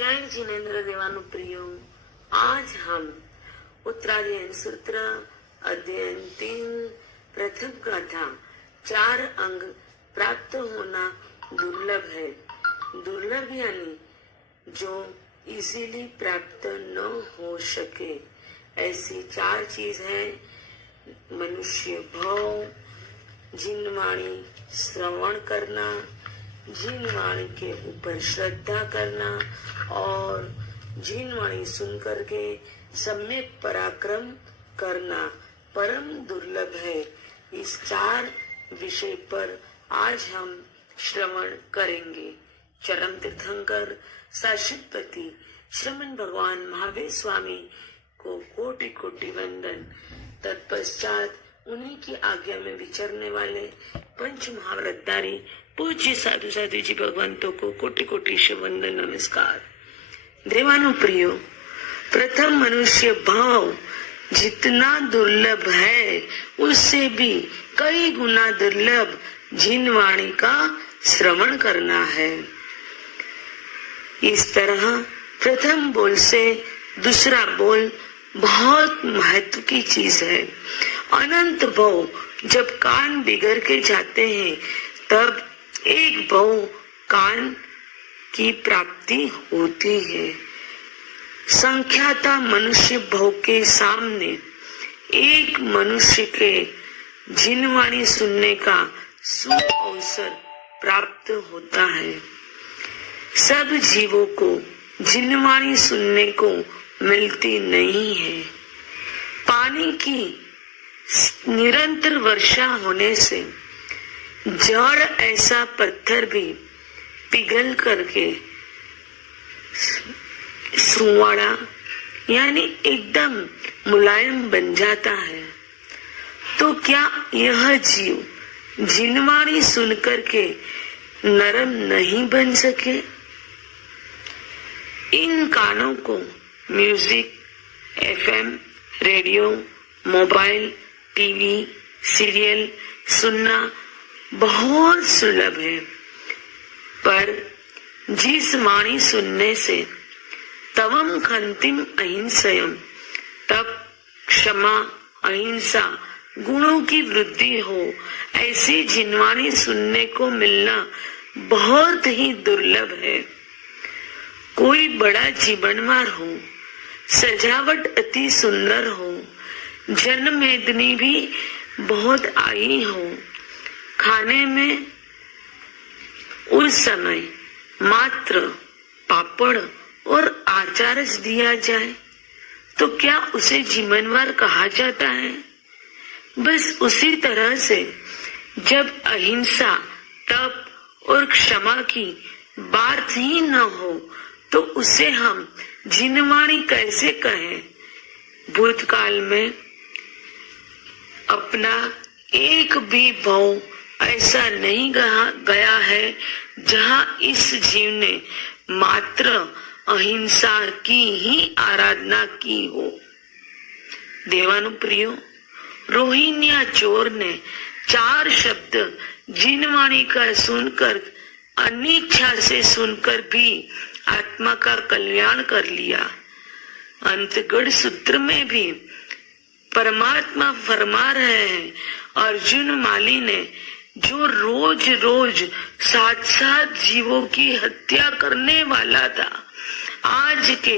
जय जिनेन्द्र देवानुप्रियो। आज हम उत्तरायण सूत्र अध्ययन 3 प्रथम कथा 4 अंग प्राप्त होना दुर्लभ है। दुर्लभ यानी जो इजीली प्राप्त न हो सके, ऐसी 4 चीज है। मनुष्य भाव, जिनवाणी श्रवण करना, जिनवाणी के ऊपर श्रद्धा करना और जिनवाणी सुन करके सम्यक पराक्रम करना परम दुर्लभ है। इस 4 विषय पर आज हम श्रवण करेंगे। चरम तीर्थंकर शाश्वतपति श्रमण भगवान महावीर स्वामी को कोटि कोटि वंदन। तत्पश्चात उन्हीं की आज्ञा में विचरने वाले पंच महाव्रतधारी पूज्य साधु साधु जी भगवंतों को कोटि कोटि से वंदन नमस्कार। देवानुप्रियो, प्रथम मनुष्य भाव जितना दुर्लभ है उससे भी कई गुना दुर्लभ जिनवाणी का श्रवण करना है। इस तरह प्रथम बोल से दूसरा बोल बहुत महत्व की चीज है। अनंत भव जब कान बिगड़ के जाते हैं तब एक भव कान की प्राप्ति होती है। संख्याता मनुष्य भव के सामने एक मनुष्य के जिनवाणी सुनने का सुअवसर प्राप्त होता है। सब जीवों को जिनवाणी सुनने को मिलती नहीं है। पानी की निरंतर वर्षा होने से जड़ ऐसा पत्थर भी पिघल करके सुवाड़ा यानी एकदम मुलायम बन जाता है। तो क्या यह जीव जिनवाणी सुन करके नरम नहीं बन सके? इन कानों को music, FM, radio, mobile, TV, serial सुनना बहुत सुलभ है, पर जिस वाणी सुनने से तवम खंतिम अहिंसयम, तब क्षमा अहिंसा गुणों की वृद्धि हो, ऐसी जिनवाणी सुनने को मिलना बहुत ही दुर्लभ है। कोई बड़ा जीवनवार हो, सजावट अति सुंदर हो, जनमेदनी भी बहुत आई हो, खाने में उस समय मात्र पापड़ और अचार दिया जाए तो क्या उसे जीवनवार कहा जाता है? बस उसी तरह से जब अहिंसा, तप और क्षमा की बात ही न हो तो उसे हम जिनवाणी कैसे कहें? भूतकाल में अपना एक भी भाव ऐसा नहीं गया है जहाँ इस जीव ने मात्र अहिंसा की ही आराधना की हो। देवानुप्रियो, रोहिण्या चोर ने 4 शब्द जिनवाणी का सुनकर अनिच्छा से सुनकर भी आत्मा का कल्याण कर लिया। अंतगढ़ सूत्र में भी परमात्मा फरमा रहे हैं, अर्जुन माली ने जो रोज रोज 7 जीवों की हत्या करने वाला था, आज के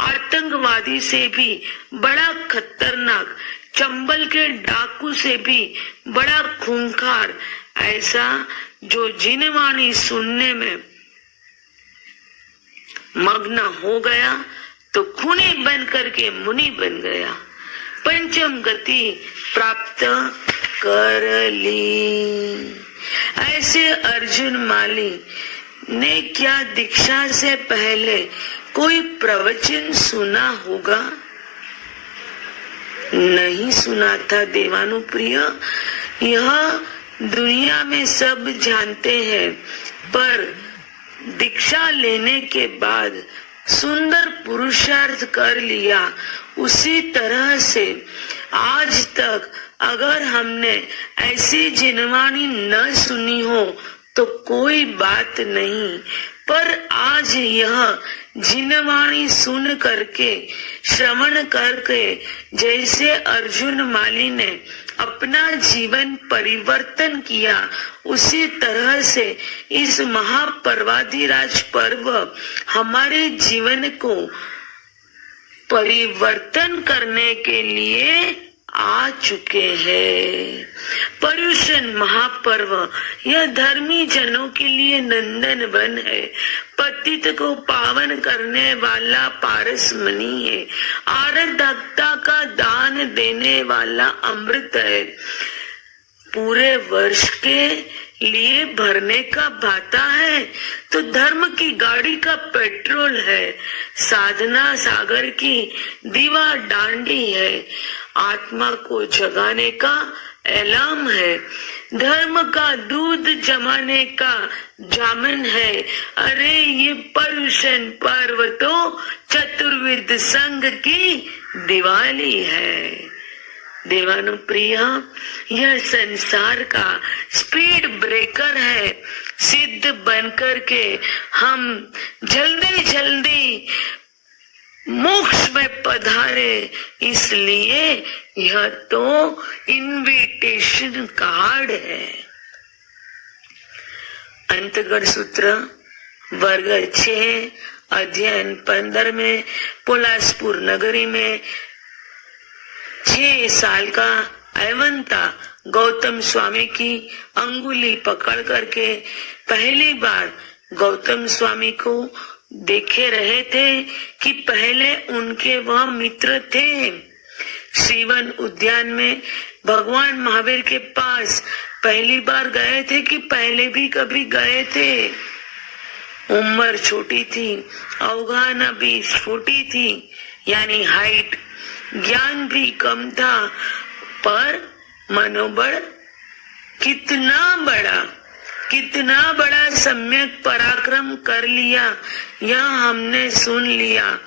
आतंकवादी से भी बड़ा खतरनाक, चंबल के डाकू से भी बड़ा खूंखार, ऐसा जो जिनवाणी सुनने में मग्न हो गया तो खूनी बन करके मुनि बन गया, पंचम गति प्राप्त कर ली। ऐसे अर्जुन माली ने क्या दीक्षा से पहले कोई प्रवचन सुना होगा? नहीं सुना था। देवानुप्रिय, यह दुनिया में सब जानते हैं, पर दीक्षा लेने के बाद सुंदर पुरुषार्थ कर लिया। उसी तरह से आज तक अगर हमने ऐसी जिनवाणी न सुनी हो तो कोई बात नहीं, पर आज यह जिनवाणी सुन करके श्रवण करके जैसे अर्जुन माली ने अपना जीवन परिवर्तन किया, उसी तरह से इस महापर्वाधिराज पर्व हमारे जीवन को परिवर्तन करने के लिए आ चुके हैं। पर्युषण महापर्व यह धर्मी जनों के लिए नंदन वन है, पतित को पावन करने वाला पारस मणि है, आराधकता का दान देने वाला अमृत है, पूरे वर्ष के लिए भरने का भाता है तो धर्म की गाड़ी का पेट्रोल है, साधना सागर की दीवा डांडी है, आत्मा को जगाने का एलाम है, धर्म का दूध जमाने का जामन है। अरे ये पर्युषण पर्व तो चतुर्विद संघ की दिवाली है। देवानुप्रिय, यह संसार का स्पीड ब्रेकर है, सिद्ध बनकर के हम जल्दी जल्दी मोक्ष में पधारे, इसलिए यह तो इनविटेशन कार्ड है। अंतगढ़ सूत्र वर्ग 6 अध्ययन 15 में पोलासपुर नगरी में 6 साल का अवंता गौतम स्वामी की अंगुली पकड़ करके पहली बार गौतम स्वामी को देखे रहे थे कि पहले उनके वह मित्र थे। श्रीवन उद्यान में भगवान महावीर के पास पहली बार गए थे कि पहले भी कभी गए थे। उम्र छोटी थी, अवगाहना भी छोटी थी, यानी हाइट, ज्ञान भी कम था, पर मनोबल कितना बड़ा सम्यक पराक्रम कर लिया, यह हमने सुन लिया।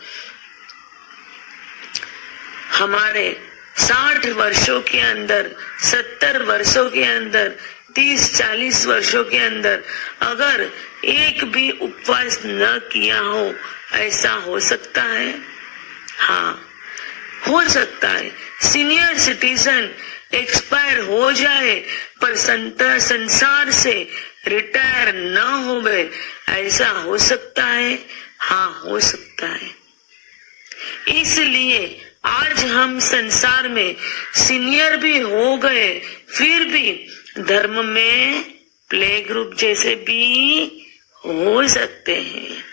हमारे 60 वर्षों के अंदर, 70 वर्षों के अंदर, 30-40 वर्षों के अंदर अगर एक भी उपवास न किया हो, ऐसा हो सकता है? हाँ, हो सकता है। सीनियर सिटीजन एक्सपायर हो जाए पर संसार से रिटायर न हो गए, ऐसा हो सकता है? हाँ, हो सकता है। इसलिए आज हम संसार में सीनियर भी हो गए, फिर भी धर्म में प्ले ग्रुप जैसे भी हो सकते हैं।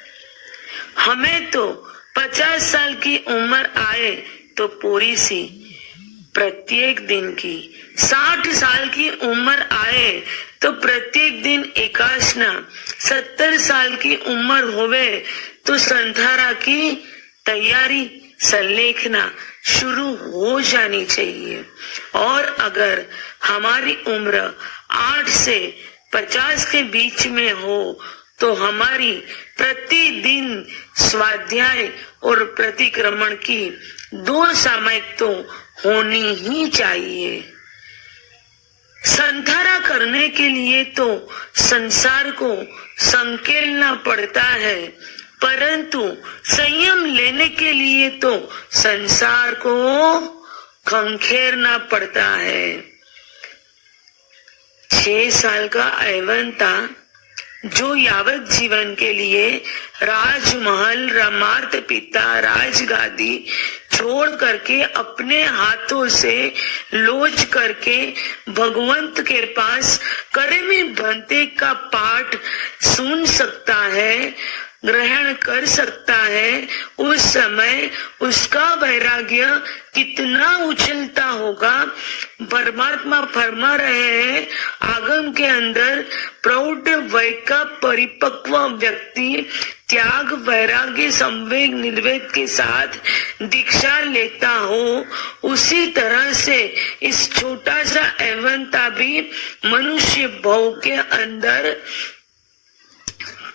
हमें तो 50 साल की उम्र आए तो पूरी सी प्रत्येक दिन की, 60 साल की उम्र आए तो प्रत्येक दिन एकादशना, 70 साल की उम्र होवे तो संधारा की तैयारी संलेखना शुरू हो जानी चाहिए। और अगर हमारी उम्र 8 से 50 के बीच में हो तो हमारी प्रतिदिन स्वाध्याय और प्रतिक्रमण की 2 सामयिक तो होनी ही चाहिए। संधारा करने के लिए तो संसार को संकेलना पड़ता है, परंतु संयम लेने के लिए तो संसार को खंखेरना पड़ता है। 6 साल का अवंता जो यावत जीवन के लिए राजमहल, रामार्थ पिता, राजगादी छोड़ करके अपने हाथों से लोच करके भगवंत के पास करमी बनते का पाठ सुन सकता है, ग्रहण कर सकता है, उस समय उसका वैराग्य कितना उछलता होगा। परमात्मा फरमा रहे हैं, आगम के अंदर प्रौढ़ वय का परिपक्व व्यक्ति त्याग, वैराग्य, संवेग, निर्वेद के साथ दीक्षा लेता हो, उसी तरह से इस छोटा सा अवंता भी मनुष्य भाव के अंदर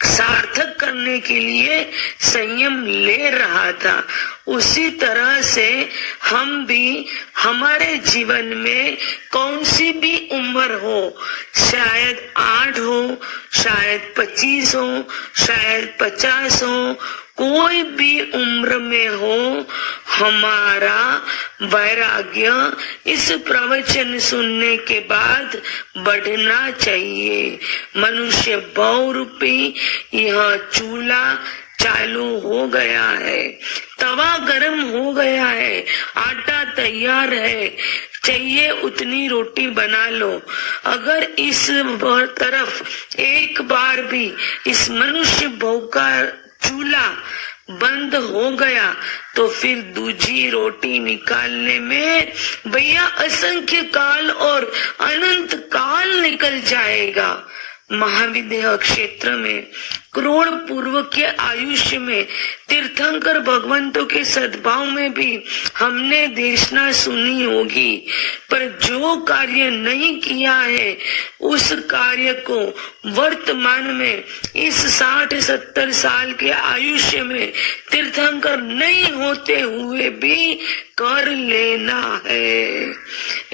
सार्थक करने के लिए संयम ले रहा था। उसी तरह से हम भी हमारे जीवन में कौन सी भी उम्र हो, शायद 8 हो, शायद 25 हो, शायद 50 हो, कोई भी उम्र में हो, हमारा वैराग्य इस प्रवचन सुनने के बाद बढ़ना चाहिए। मनुष्य बहुरूपी यह चूल्हा चालू हो गया है, तवा गरम हो गया है, आटा तैयार है, चाहिए उतनी रोटी बना लो। अगर इस तरफ एक बार भी इस मनुष्य भोग का चूल्हा बंद हो गया तो फिर दूसरी रोटी निकालने में भैया असंख्य काल और अनंत काल निकल जाएगा। महाविदेह क्षेत्र में करोड़ पूर्व के आयुष्य में तीर्थंकर भगवंतों के सद्भाव में भी हमने देशना सुनी होगी, पर जो कार्य नहीं किया है उस कार्य को वर्तमान में इस 60-70 साल के आयुष्य में तीर्थंकर नहीं होते हुए भी कर लेना है,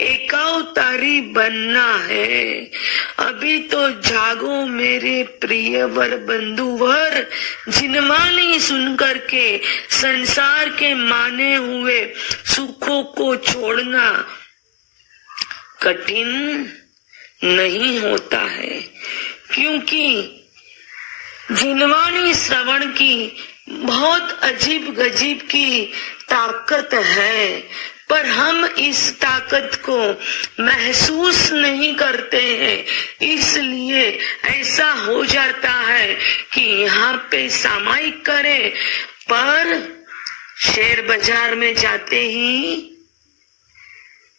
एकावतारी बनना है। अभी तो जागो मेरे प्रियवर बंधुवर, जिनवानी सुनकर के संसार के माने हुए सुखों को छोड़ना कठिन नहीं होता है, क्योंकि जिनवानी श्रवण की बहुत अजीब गजीब की ताकत है, पर हम इस ताकत को महसूस नहीं करते हैं। इसलिए ऐसा हो जाता है कि यहाँ पे सामायिक करें, पर शेयर बाजार में जाते ही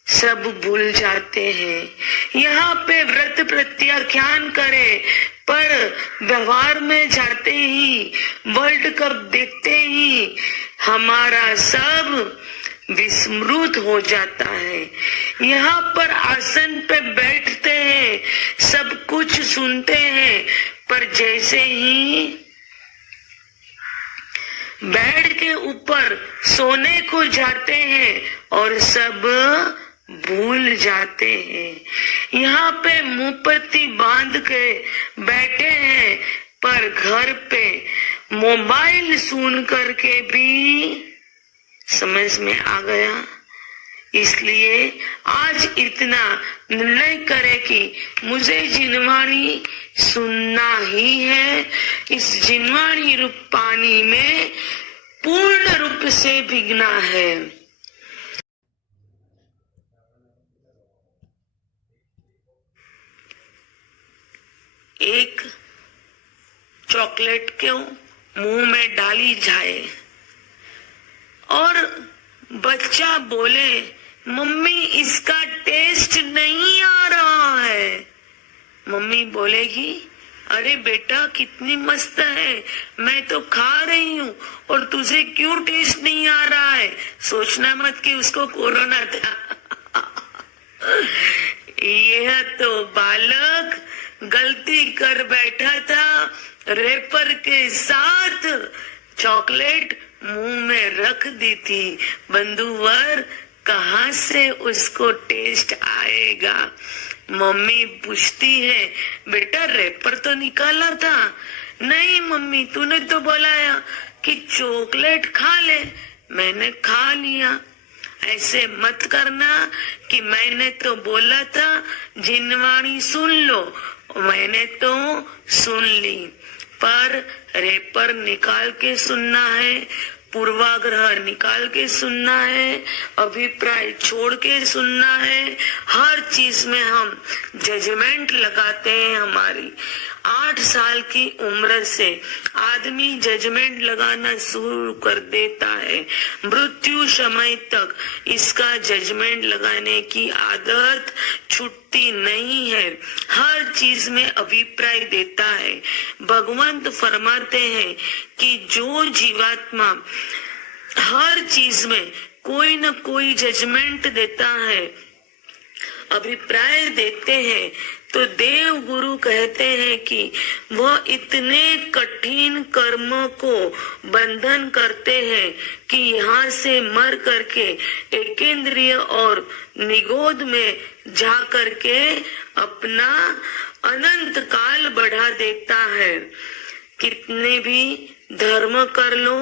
सब भूल जाते हैं। यहाँ पे व्रत प्रत्याख्यान करें, पर व्यवहार में जाते ही, वर्ल्ड कप देखते ही हमारा सब विस्मृत हो जाता है। यहाँ पर आसन पे बैठते हैं, सब कुछ सुनते हैं, पर जैसे ही बेड के ऊपर सोने को जाते हैं और सब भूल जाते हैं। यहाँ पे मुंहपत्ती बांध के बैठे हैं, पर घर पे मोबाइल सुन करके भी समझ में आ गया। इसलिए आज इतना निर्णय करे कि मुझे जिनवाणी सुनना ही है। इस जिनवाणी रूप पानी में पूर्ण रूप से भीगना है। एक चॉकलेट क्यों मुंह में डाली जाए और बच्चा बोले मम्मी इसका टेस्ट नहीं आ रहा है, मम्मी बोलेगी अरे बेटा कितनी मस्त है, मैं तो खा रही हूँ और तुझे क्यों टेस्ट नहीं आ रहा है। सोचना मत कि उसको कोरोना था। यह तो बालक गलती कर बैठा था, रेपर के साथ चॉकलेट मुंह में रख दी थी। बंधुवर कहाँ से उसको टेस्ट आएगा। मम्मी पूछती है बेटा रेपर तो निकाला था। नहीं मम्मी तूने तो बोला कि चॉकलेट खा ले, मैंने खा लिया। ऐसे मत करना कि मैंने तो बोला था जिनवाणी सुन लो, मैंने तो सुन ली, पर रेपर निकाल के सुनना है, पूर्वाग्रह निकाल के सुनना है, अभिप्राय छोड़ के सुनना है। हर चीज में हम जजमेंट लगाते हैं। हमारी 8 साल की उम्र से आदमी जजमेंट लगाना शुरू कर देता है। मृत्यु समय तक इसका जजमेंट लगाने की आदत छूटती नहीं है। हर चीज में अभिप्राय देता है। भगवंत फरमाते हैं कि जो जीवात्मा हर चीज में कोई न कोई जजमेंट देता है, अभिप्राय देते हैं, तो देव गुरु कहते हैं कि वह इतने कठिन कर्म को बंधन करते हैं कि यहाँ से मर करके एकेंद्रिय और निगोद में जा करके अपना अनंत काल बढ़ा देता है। कितने भी धर्म कर लो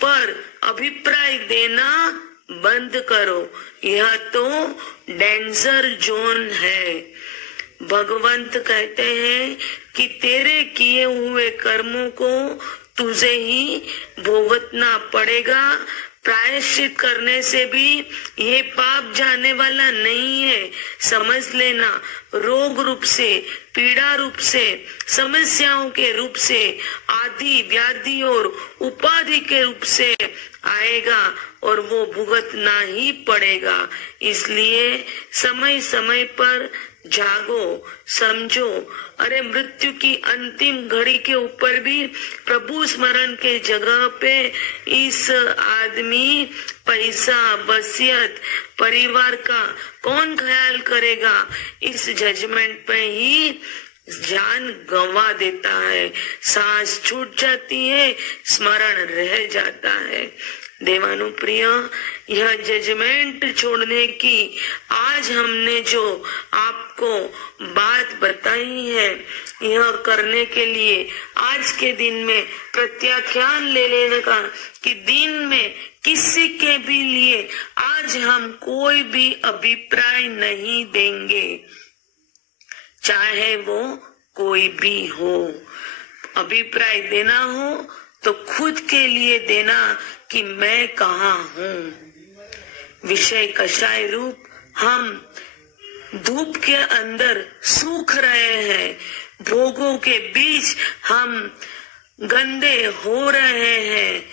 पर अभिप्राय देना बंद करो, यह तो डेंजर जोन है। भगवंत कहते हैं कि तेरे किए हुए कर्मों को तुझे ही भुगतना पड़ेगा। प्रायश्चित करने से भी ये पाप जाने वाला नहीं है, समझ लेना। रोग रूप से, पीड़ा रूप से, समस्याओं के रूप से, आदि व्याधि और उपाधि के रूप से आएगा और वो भुगतना ही पड़ेगा। इसलिए समय समय पर जागो, समझो। अरे मृत्यु की अंतिम घड़ी के ऊपर भी प्रभु स्मरण के जगह पे इस आदमी पैसा, वसीयत, परिवार का कौन ख्याल करेगा, इस जजमेंट पे ही जान गंवा देता है। सांस छूट जाती है, स्मरण रह जाता है। देवानुप्रिय, यह जजमेंट छोड़ने की आज हमने जो आपको बात बताई है, यह करने के लिए आज के दिन में प्रत्याख्यान ले लेने का कि दिन में किसी के भी लिए आज हम कोई भी अभिप्राय नहीं देंगे, चाहे वो कोई भी हो। अभिप्राय देना हो तो खुद के लिए देना कि मैं कहाँ हूँ। विषय कषाय रूप हम धूप के अंदर सूख रहे हैं, भोगों के बीच हम गंदे हो रहे हैं।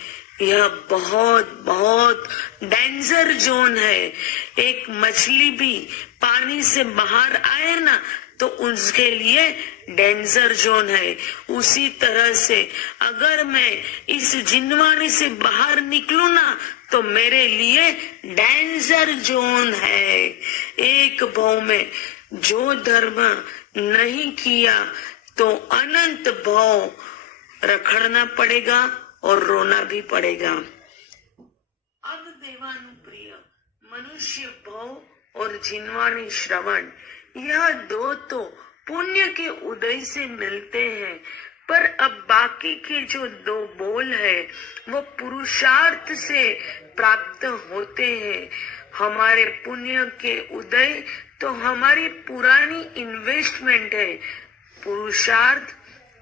यह बहुत बहुत डेंजर जोन है। एक मछली भी पानी से बाहर आए ना तो उसके लिए डेंजर जोन है। उसी तरह से अगर मैं इस जिनवानी से बाहर निकलूं ना तो मेरे लिए डेंजर जोन है। एक भाव में जो धर्म नहीं किया तो अनंत भाव रखड़ना पड़ेगा और रोना भी पड़ेगा। अब देवानुप्रिय, मनुष्य भाव और जिनवाणी श्रवण, यह दो तो पुण्य के उदय से मिलते हैं, पर अब बाकी के जो दो बोल है वो पुरुषार्थ से प्राप्त होते हैं। हमारे पुण्य के उदय तो हमारी पुरानी इन्वेस्टमेंट है, पुरुषार्थ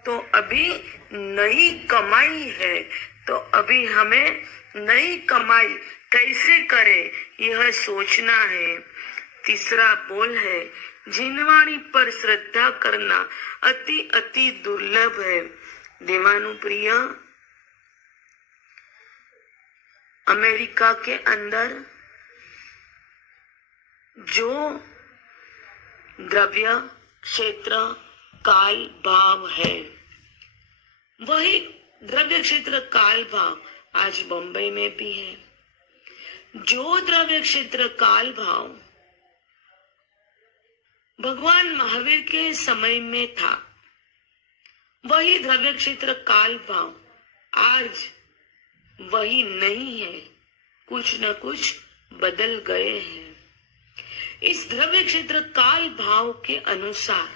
तो अभी नई कमाई है। तो अभी हमें नई कमाई कैसे करें यह सोचना है। तीसरा बोल है, जिनवाणी पर श्रद्धा करना अति अति दुर्लभ है। देवानुप्रिय, अमेरिका के अंदर जो द्रव्य क्षेत्र काल भाव है, वही द्रव्य क्षेत्र काल भाव आज बंबई में भी है। जो द्रव्य क्षेत्र काल भाव भगवान महावीर के समय में था, वही द्रव्य क्षेत्र काल भाव आज वही नहीं है, कुछ न कुछ बदल गए हैं। इस द्रव्य क्षेत्र काल भाव के अनुसार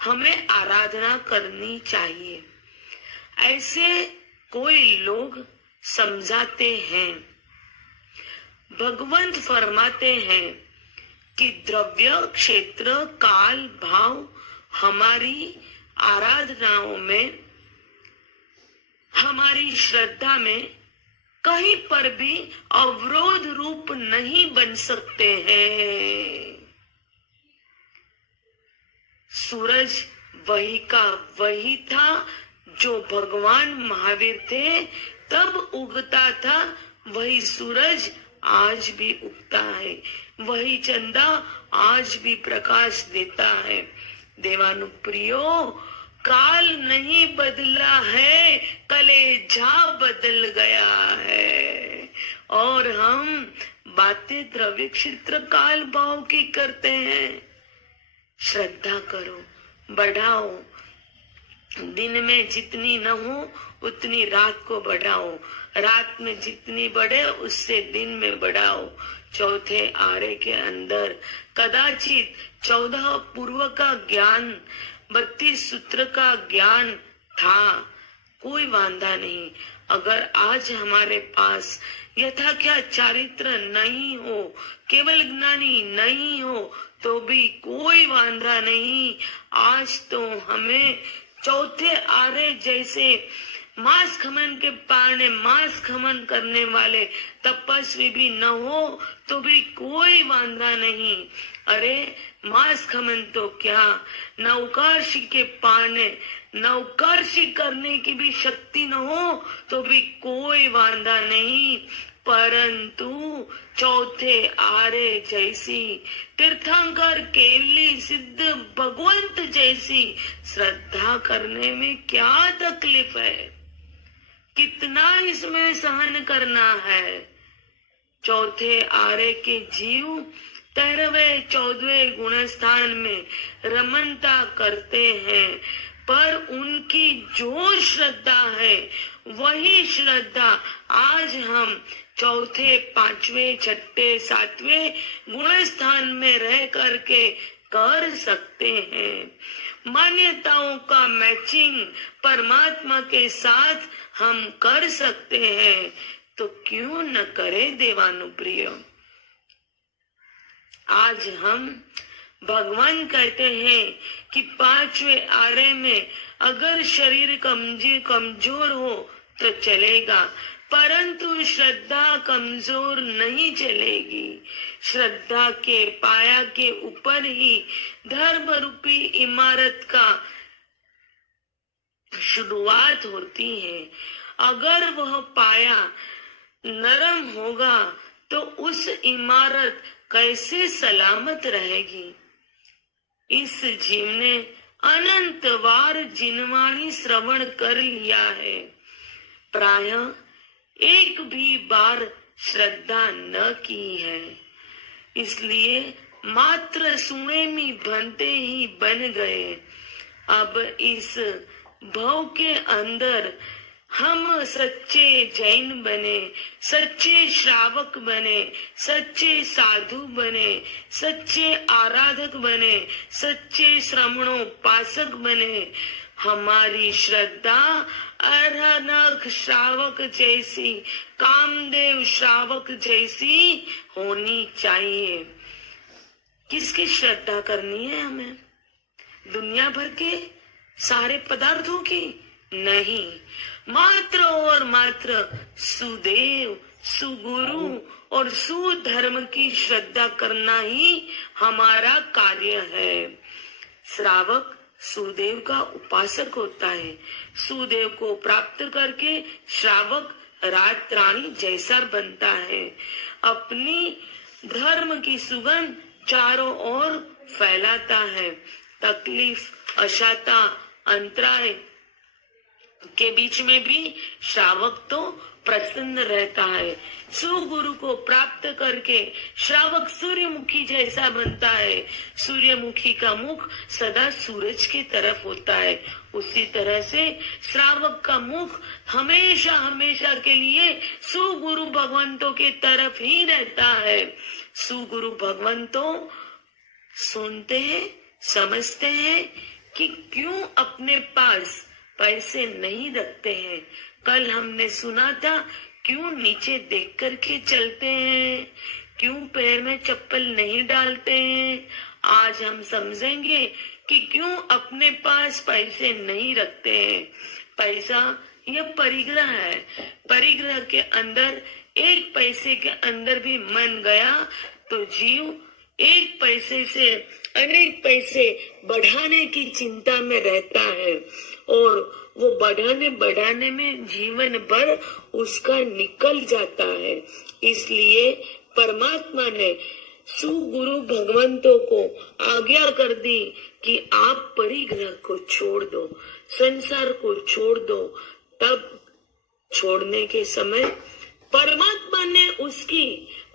हमें आराधना करनी चाहिए, ऐसे कोई लोग समझाते हैं। भगवंत फरमाते हैं कि द्रव्य क्षेत्र काल भाव हमारी आराधनाओं में, हमारी श्रद्धा में कहीं पर भी अवरोध रूप नहीं बन सकते हैं। सूरज वही का वही था जो भगवान महावीर थे तब उगता था, वही सूरज आज भी उगता है, वही चंदा आज भी प्रकाश देता है। देवानुप्रियो, काल नहीं बदला है, कलेजा बदल गया है। और हम बातें द्रव्य क्षेत्र काल भाव की करते हैं। श्रद्धा करो, बढ़ाओ, दिन में जितनी न हो उतनी रात को बढ़ाओ, रात में जितनी बढ़े उससे दिन में बढ़ाओ। चौथे आरे के अंदर कदाचित 14 पूर्व का ज्ञान, 32 सूत्र का ज्ञान था, कोई वांधा नहीं। अगर आज हमारे पास यथा क्या चारित्र नहीं हो, केवल ज्ञानी नहीं हो, तो भी कोई वांधा नहीं। आज तो हमें चौथे आर्य जैसे मांस खमन के पाने मांस खमन करने वाले तपस्वी भी न हो तो भी कोई वांधा नहीं। अरे मांस खमन तो क्या, नौकरशी के पाने नौकरशी करने की भी शक्ति न हो तो भी कोई वांधा नहीं। परंतु चौथे आर्य जैसी, तीर्थंकर केवली सिद्ध भगवंत जैसी श्रद्धा करने में क्या तकलीफ है, कितना इसमें सहन करना है। चौथे आर्य के जीव 13वें 14वें गुणस्थान में रमनता करते हैं, पर उनकी जो श्रद्धा है वही श्रद्धा आज हम चौथे 5वें 6ठे 7वें गुणस्थान में रह करके कर सकते हैं। मान्यताओं का मैचिंग परमात्मा के साथ हम कर सकते हैं, तो क्यों न करे देवानुप्रिय। आज हम भगवान कहते हैं कि 5वें आर्य में अगर शरीर कमजोर हो तो चलेगा, परंतु श्रद्धा कमजोर नहीं चलेगी। श्रद्धा के पाया के ऊपर ही धर्म रूपी इमारत का शुरुआत होती है। अगर वह पाया नरम होगा तो उस इमारत कैसे सलामत रहेगी। इस जीव ने अनंत बार जिनवाणी श्रवण कर लिया है, प्रायः एक भी बार श्रद्धा न की है, इसलिए मात्र सुने में बनते ही बन गए। अब इस भव के अंदर हम सच्चे जैन बने, सच्चे श्रावक बने, सच्चे साधु बने, सच्चे आराधक बने, सच्चे श्रमणोपासक बने। हमारी श्रद्धा अरहनक श्रावक जैसी, कामदेव श्रावक जैसी होनी चाहिए। किसकी श्रद्धा करनी है हमें? दुनिया भर के सारे पदार्थों की नहीं, मात्र और मात्र सुदेव, सुगुरु और सुधर्म की श्रद्धा करना ही हमारा कार्य है। श्रावक सुदेव का उपासक होता है। सुदेव को प्राप्त करके श्रावक रात रानी जैसा बनता है। अपनी धर्म की सुगंध चारों ओर फैलाता है। तकलीफ, अशांति, अंतराय के बीच में भी श्रावक तो प्रसन्न रहता है। सुगुरु को प्राप्त करके श्रावक सूर्यमुखी जैसा बनता है। सूर्यमुखी का मुख सदा सूरज की तरफ होता है, उसी तरह से श्रावक का मुख हमेशा हमेशा के लिए सुगुरु भगवंतों के तरफ ही रहता है। सुगुरु भगवंतों सुनते हैं, समझते हैं कि क्यों अपने पास पैसे नहीं रखते हैं। कल हमने सुना था क्यों नीचे देख करके चलते हैं, क्यों पैर में चप्पल नहीं डालते हैं। आज हम समझेंगे कि क्यों अपने पास पैसे नहीं रखते हैं। पैसा यह परिग्रह है। परिग्रह के अंदर एक पैसे के अंदर भी मन गया तो जीव एक पैसे से अनेक पैसे बढ़ाने की चिंता में रहता है, और वो बढ़ाने में जीवन भर उसका निकल जाता है। इसलिए परमात्मा ने सुगुरु भगवंतों को आज्ञा कर दी कि आप परिग्रह को छोड़ दो, संसार को छोड़ दो। तब छोड़ने के समय परमात्मा ने उसकी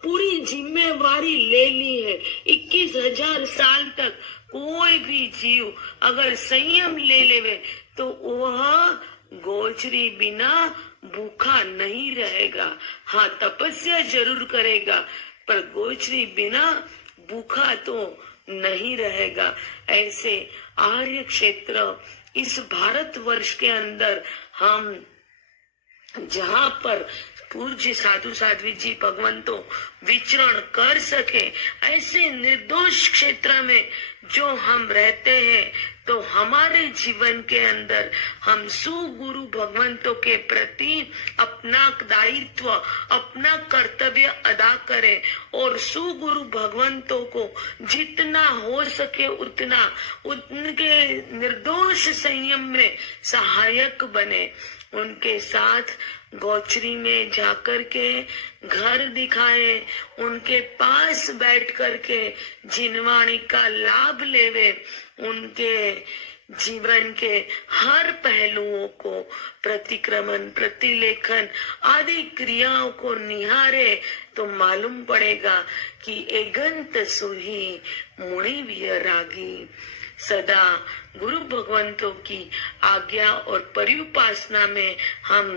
पूरी जिम्मेवारी ले ली है। 21,000 साल तक कोई भी जीव अगर संयम ले लेवे तो वह गोचरी बिना भूखा नहीं रहेगा। हाँ, तपस्या जरूर करेगा, पर गोचरी बिना भूखा तो नहीं रहेगा। ऐसे आर्य क्षेत्र इस भारतवर्ष के अंदर हम जहाँ पर पूज्य साधु साध्वी जी भगवंतों विचरण कर सके, ऐसे निर्दोष क्षेत्र में जो हम रहते हैं, तो हमारे जीवन के अंदर हम सुगुरु भगवंतों के प्रति अपना दायित्व, अपना कर्तव्य अदा करें और सुगुरु भगवंतों को जितना हो सके उतना उनके निर्दोष संयम में सहायक बने। उनके साथ गौचरी में जाकर के घर दिखाए, उनके पास बैठ करके जिनवाणी का लाभ लेवे, उनके जीवन के हर पहलुओं को प्रतिक्रमण, प्रतिलेखन आदि क्रियाओं को निहारे तो मालूम पड़ेगा कि एगंत सुही मुनि विरागी। सदा गुरु भगवंतों की आज्ञा और परिउपासना में हम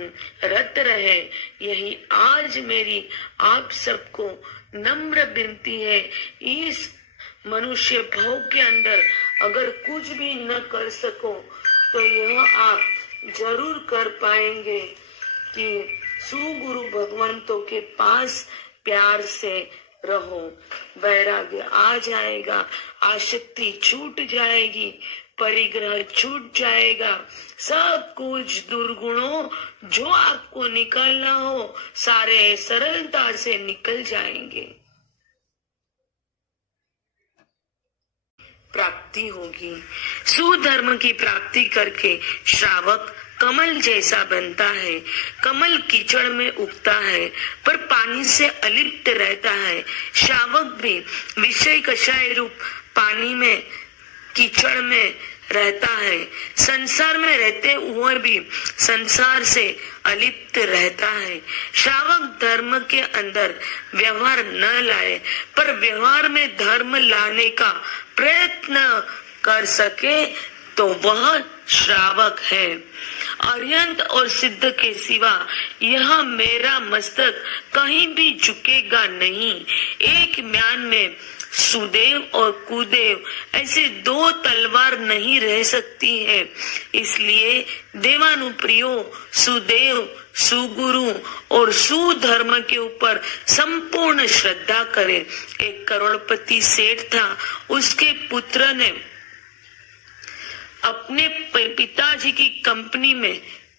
रत रहे, यही आज मेरी आप सबको नम्र विनती है। इस मनुष्य भाव के अंदर अगर कुछ भी न कर सको तो यह आप जरूर कर पाएंगे कि सुगुरु भगवंतों के पास प्यार से रहो। वैराग्य आ जाएगा, आसक्ति छूट जाएगी, परिग्रह छूट जाएगा, सब कुछ दुर्गुणों जो आपको निकालना हो सारे सरलता से निकल जाएंगे। प्राप्ति होगी। सुधर्म की प्राप्ति करके श्रावक कमल जैसा बनता है। कमल कीचड़ में उगता है पर पानी से अलिप्त रहता है। श्रावक भी विषय कषाय रूप पानी में, कीचड़ में रहता है। संसार में रहते हुए भी संसार से अलिप्त रहता है। श्रावक धर्म के अंदर व्यवहार न लाए पर व्यवहार में धर्म लाने का प्रयत्न कर सके तो वह श्रावक है। अर्यंत और सिद्ध के सिवा यह मेरा मस्तक कहीं भी झुकेगा नहीं। एक म्यान में सुदेव और कुदेव ऐसे दो तलवार नहीं रह सकती है। इसलिए देवानुप्रियो सुदेव, सुगुरु और सुधर्म के ऊपर संपूर्ण श्रद्धा करें। एक करोड़पति सेठ था, उसके पुत्र ने अपने पिताजी की कंपनी में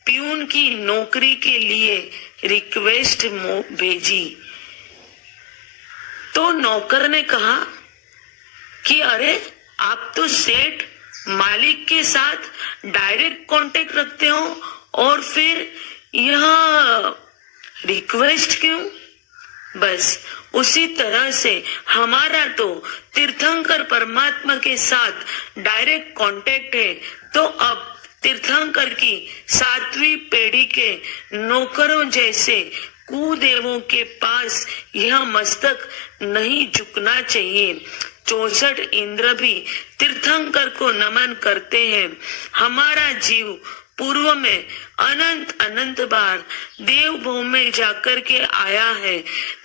प्यून की नौकरी के लिए रिक्वेस्ट भेजी तो नौकर ने कहा कि अरे आप तो सेठ मालिक के साथ डायरेक्ट कांटेक्ट रखते हो और फिर यह रिक्वेस्ट क्यों? बस उसी तरह से हमारा तो तीर्थंकर परमात्मा के साथ डायरेक्ट कांटेक्ट है। तो अब तीर्थंकर की 7वीं पीढ़ी के नौकरों जैसे कुदेवों के पास यह मस्तक नहीं झुकना चाहिए। 64 इंद्र भी तीर्थंकर को नमन करते हैं। हमारा जीव पूर्व में अनंत अनंत बार देव भूमि में जाकर के आया है।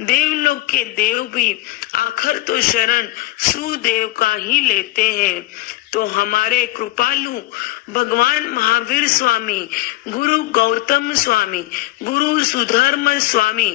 देवलोक के देव भी आखिर तो शरण सुदेव का ही लेते हैं। तो हमारे कृपालु भगवान महावीर स्वामी, गुरु गौतम स्वामी, गुरु सुधर्म स्वामी,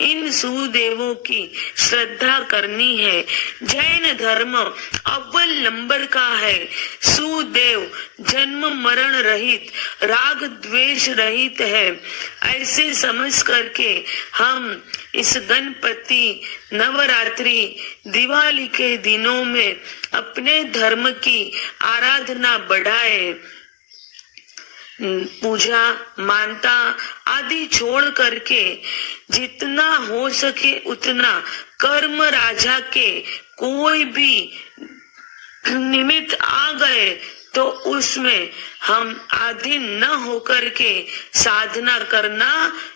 इन सुदेवों की श्रद्धा करनी है। जैन धर्म अव्वल नंबर का है। सुदेव जन्म मरण रहित, राग द्वेष रहित है। ऐसे समझ करके हम इस गणपति, नवरात्रि, दिवाली के दिनों में अपने धर्म की आराधना बढ़ाए। पूजा, मानता आदि छोड़ करके जितना हो सके उतना कर्म राजा के कोई भी निमित्त आ गए तो उसमें हम आधीन न होकर के साधना करना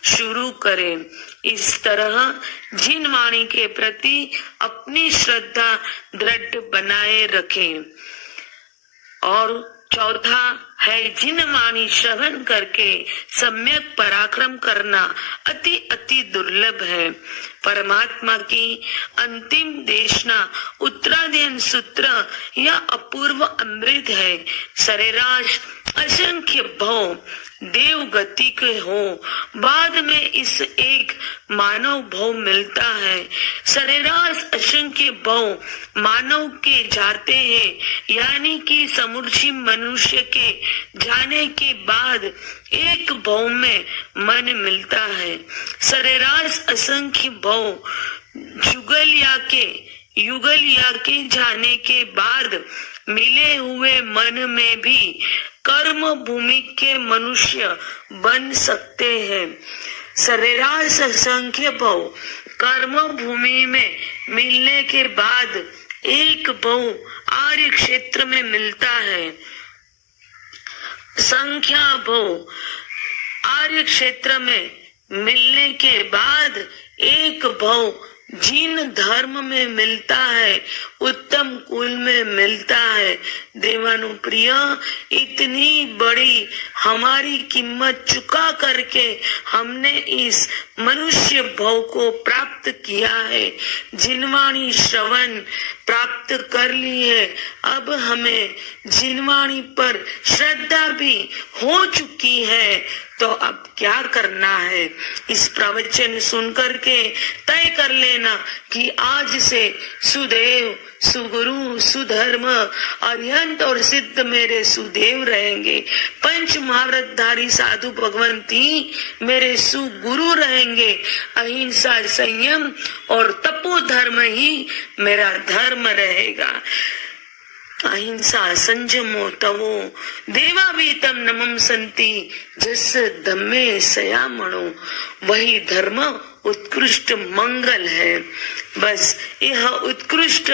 शुरू करें। इस तरह जिन वाणी के प्रति अपनी श्रद्धा दृढ़ बनाए रखें। और चौथा है जिन वाणी श्रवण करके सम्यक पराक्रम करना अति अति दुर्लभ है। परमात्मा की अंतिम देशना उत्तरायण सूत्र यह अपूर्व अमृत है। सरेराश असंख्य भव देव गति के हो, बाद में इस एक मानव भव मिलता है। सरेराश असंख्य भव मानव के जाते हैं, यानी कि समूची मनुष्य के जाने के बाद एक भव में मन मिलता है। सरेराश असंख्य भव युगल या के जाने के बाद मिले हुए मन में भी कर्म भूमि के मनुष्य बन सकते हैं। सरेराश असंख्य भव कर्म भूमि में मिलने के बाद एक भव आर्य क्षेत्र में मिलता है। संख्या भव आर्य क्षेत्र में मिलने के बाद एक भव जिन धर्म में मिलता है, उत्तम कुल में मिलता है। देवानुप्रिय, इतनी बड़ी हमारी कीमत चुका करके हमने इस मनुष्य भव को प्राप्त किया है, जिनवाणी श्रवण प्राप्त कर ली है। अब हमें जिनवाणी पर श्रद्धा भी हो चुकी है, तो अब क्या करना है? इस प्रवचन सुन करके तय कर लेना कि आज से सुदेव, सुगुरु, सुधर्म, अरिहंत और सिद्ध मेरे सुदेव रहेंगे। पंच महाव्रतधारी साधु भगवंती मेरे सुगुरु रहेंगे। अहिंसा, संयम और तपो धर्म ही मेरा धर्म रहेगा। अहिंसा संयमो तवो देवावीतम नमम संति जस धम्मे सयामणो, वही धर्म उत्कृष्ट मंगल है। बस यह उत्कृष्ट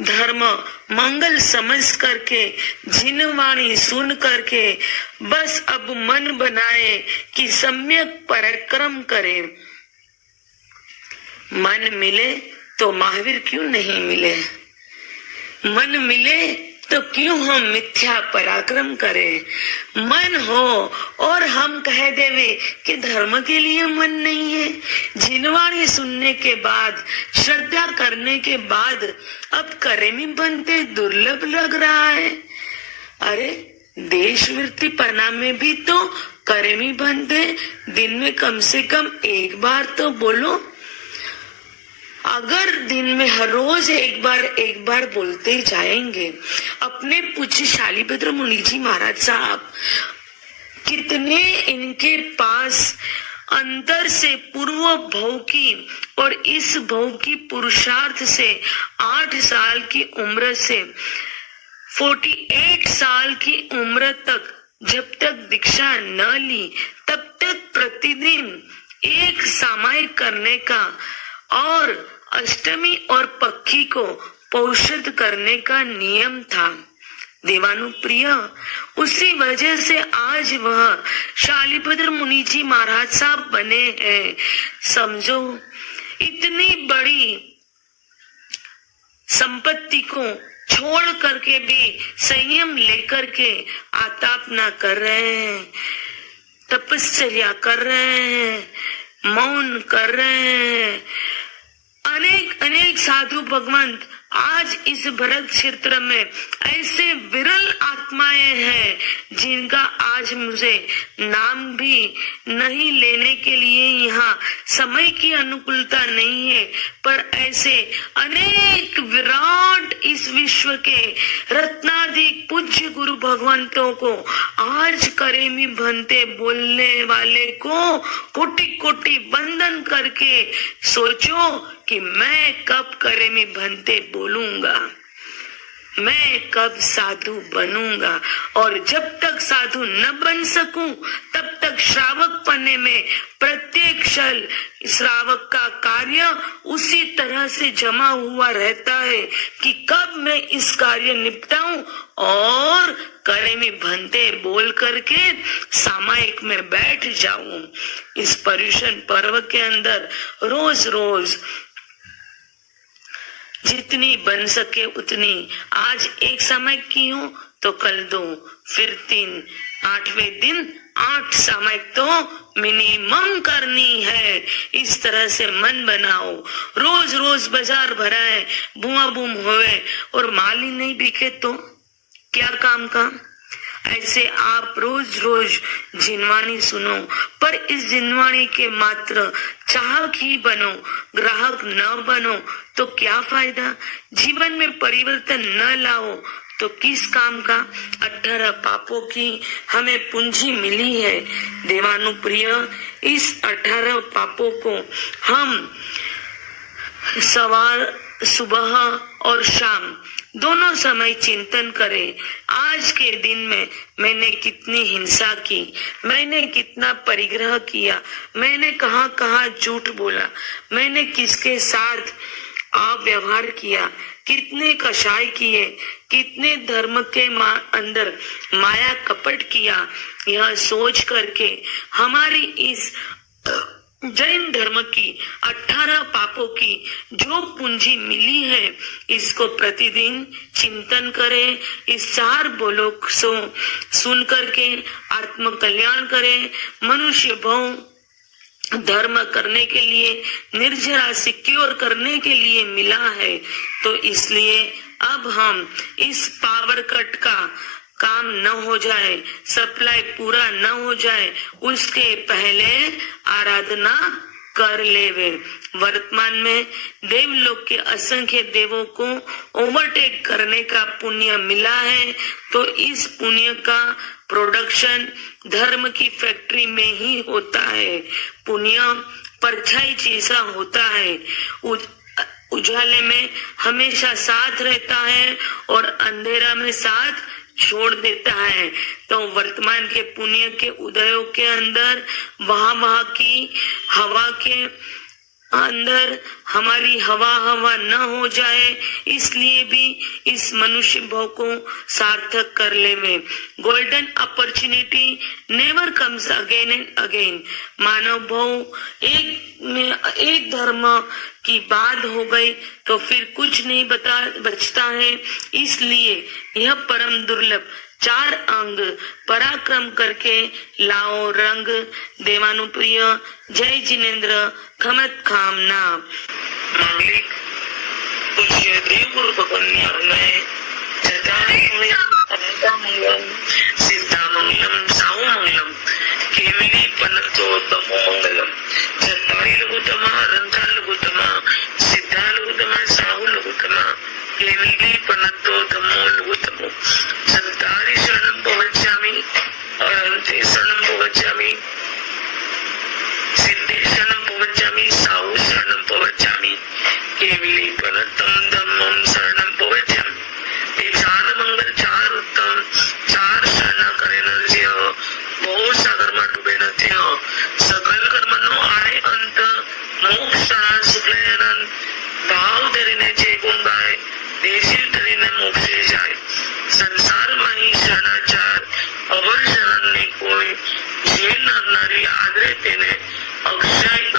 धर्म मंगल समझ करके जिनवाणी सुन करके बस अब मन बनाए कि सम्यक पराक्रम करे। मन मिले तो महावीर क्यों नहीं मिले? मन मिले तो क्यों हम मिथ्या पराक्रम करें? मन हो और हम कह देवे कि धर्म के लिए मन नहीं है। जिनवाणी सुनने के बाद, श्रद्धा करने के बाद अब करेमी बनते दुर्लभ लग रहा है। अरे देशवृत्ति पन्ना में भी तो करेमी बनते, दिन में कम से कम एक बार तो बोलो। अगर दिन में हर रोज एक बार बोलते जाएंगे। अपने पूज्य शालिभद्र मुनि जी महाराज साहब, कितने इनके पास अंतर से पूर्व भव की और इस भव की पुरुषार्थ से 8 साल की उम्र से 48 साल की उम्र तक जब तक दीक्षा न ली, तब तक प्रतिदिन एक सामायिक करने का और अष्टमी और पक्खी को पौषध करने का नियम था। देवानुप्रिय, उसी वजह से आज वह शालिभद्र मुनि जी महाराज साहब बने हैं। समझो, इतनी बड़ी संपत्ति को छोड़ करके भी संयम लेकर के आतापना कर रहे हैं, तपस्या कर रहे हैं, मौन कर रहे हैं। अनेक साधु भगवंत आज इस भरत क्षेत्र में ऐसे विरल आत्माएं हैं जिनका आज मुझे नाम भी नहीं लेने के लिए यहाँ समय की अनुकूलता नहीं है, पर ऐसे अनेक विराट इस विश्व के रत्नाधिक पूज्य गुरु भगवंतों को आज करेमी भंते बोलने वाले को कोटि कोटि वंदन करके सोचो कि मैं कब करेमी भंते बोलूंगा, मैं कब साधु बनूंगा। और जब तक साधु न बन सकूं, तब तक श्रावक बनने में प्रत्येक क्षण श्रावक का कार्य उसी तरह से जमा हुआ रहता है कि कब मैं इस कार्य निपटाऊं और करेमी भंते बोल करके सामायिक में बैठ जाऊं। इस पर्युषण पर्व के अंदर रोज रोज जितनी बन सके उतनी, आज एक समय की हो तो कल 2, फिर 3, 8वें दिन 8 सामायिक तो मिनिमम करनी है। इस तरह से मन बनाओ। रोज रोज बाजार भराए, बुआ बुम होवे और माल ही नहीं बिके तो क्या काम का। ऐसे आप रोज रोज जिनवाणी सुनो, पर इस जिनवाणी के मात्र चाहक ही बनो, ग्राहक न बनो तो क्या फायदा। जीवन में परिवर्तन न लाओ तो किस काम का। 18 पापों की हमें पूंजी मिली है देवानुप्रिय। इस 18 पापों को हम सवार, सुबह और शाम दोनों समय चिंतन करें। आज के दिन में मैंने कितनी हिंसा की, मैंने कितना परिग्रह किया, मैंने कहाँ कहाँ झूठ बोला, मैंने किसके साथ अव्यवहार किया, कितने कषाय किए, कितने धर्म के अंदर माया कपट किया। यह सोच करके हमारी इस जैन धर्म की 18 पापों की जो पूंजी मिली है, इसको प्रतिदिन चिंतन करें। इस 4 बोलों को सुन करके आत्म कल्याण करें। मनुष्य भाव धर्म करने के लिए, निर्जरा सिक्योर करने के लिए मिला है, तो इसलिए अब हम इस पावर कट का काम न हो जाए, सप्लाई पूरा न हो जाए, उसके पहले आराधना कर लेवे। वर्तमान में देवलोक के असंख्य देवों को ओवरटेक करने का पुण्य मिला है, तो इस पुण्य का प्रोडक्शन धर्म की फैक्ट्री में ही होता है। पुण्य परछाई जैसा होता है, उजाले में हमेशा साथ रहता है और अंधेरा में साथ छोड़ देता है। तो वर्तमान के पुण्य के उदयों के अंदर वहां की हवा के अंदर हमारी हवा न हो जाए, इसलिए भी इस मनुष्य भाव को सार्थक कर लेवे। Golden opportunity never comes again and again. मानव भाव एक धर्म की बात हो गई तो फिर कुछ नहीं बचता है। इसलिए यह परम दुर्लभ 4 अंग पराक्रम करके लाओ रंग। देवानुप्रिय जय जिनेन्द्र खमत खामना। मांगलिक पूज्य देवगुरु भगवान में सिद्धामंगलम साहुमंगलम केमिनी पनतो तमो मंगलम। चत्तारी लघुतमा, रंथा लघुतमा, सिद्धा लघुतमा, साहु लघुतमा, केमिनी पनतो तमो लघुतमो। चत्तारी शरणं प्रवक्ष्यामि, अरहन्ते शरणं प्रवक्ष्यामि, सिद्धे शरणं प्रवक्ष्यामि, साहु शरणं प्रवक्ष्यामि, केमिनी पनतं धम्मं शरणं प्रवक्ष्यामि। ये 4 मंगल, 4 उत्तम, 4 शरण करे नरसिंह, बहुत सागर में डूबे नथी। सकल कर्म नो आय अंत, मोक्ष शुक्लानंद। भाव धरीने जे गुण गाय, देशील धरीने मोक्षे जाय। संसार में ही शरणाचार, अवर शरण नहीं कोई। जे नरनारी आदरे तेने अक्षय